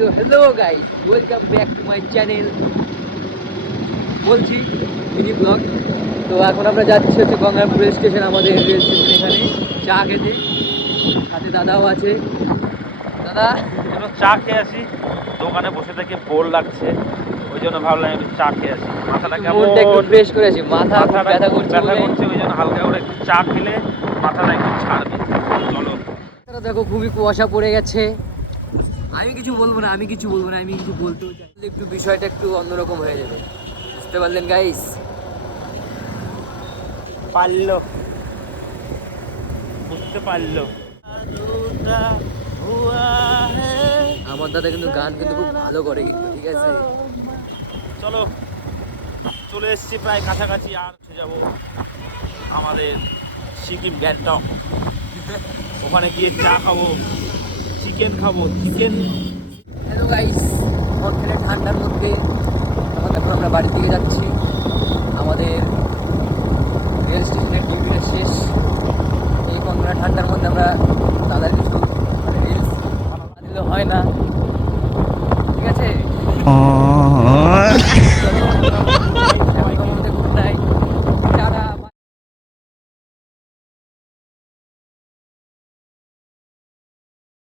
So hello guys, welcome back to my channel. বলছি mini blog. তো এখন আমরা যাচ্ছি হচ্ছে গঙ্গারামপুর রেল স্টেশন, আমাদের রেল স্টেশন এখানে চা খেতে। সাথে দাদাও আছে। দাদা একটু চা খেয়ে আসি, দোকানে বসে থেকে বোর লাগছে, ওই জন্য ভাবলাম একটু চা খেয়ে আসি। মাথাটা কেমন, মনটা একটু ফ্রেশ করে আসি, মাথা খুব মাথাটা ব্যথা খুব করছে ব্যথা বলে। করছে, ওই জন্য হালকা করে একটু চা খেলে মাথাটা একটু ছাড়বে। চলো। দাদা দেখো খুবই কুয়াশা পড়ে গেছে। আমি কিছু বলবো না, আমি কিছু বলতেও চাই, একটু বিষয়টা একটু অন্যরকম হয়ে যাবে, বুঝতে পারলেন গাইস? পারলো, বুঝতে পারলো। আমার দাদা কিন্তু গান কিন্তু খুব ভালো করে কিন্তু, ঠিক আছে? চলো, চলে এসেছি প্রায় কাছাকাছি, আর যাবো আমাদের সিকিম গ্যাংটক। ওখানে গিয়ে চা খাবো, চিকেন খাবো, চিকেন। হ্যালো গাইস, ওখানে ঠান্ডার মধ্যে এখন আমরা বাড়ির দিকে যাচ্ছি। আমাদের রেল স্টেশনের ডিউটিটা শেষ। এই কনকনা ঠান্ডার মধ্যে আমরা দাদার কিছু রিলস দিলে হয় না, ঠিক আছে?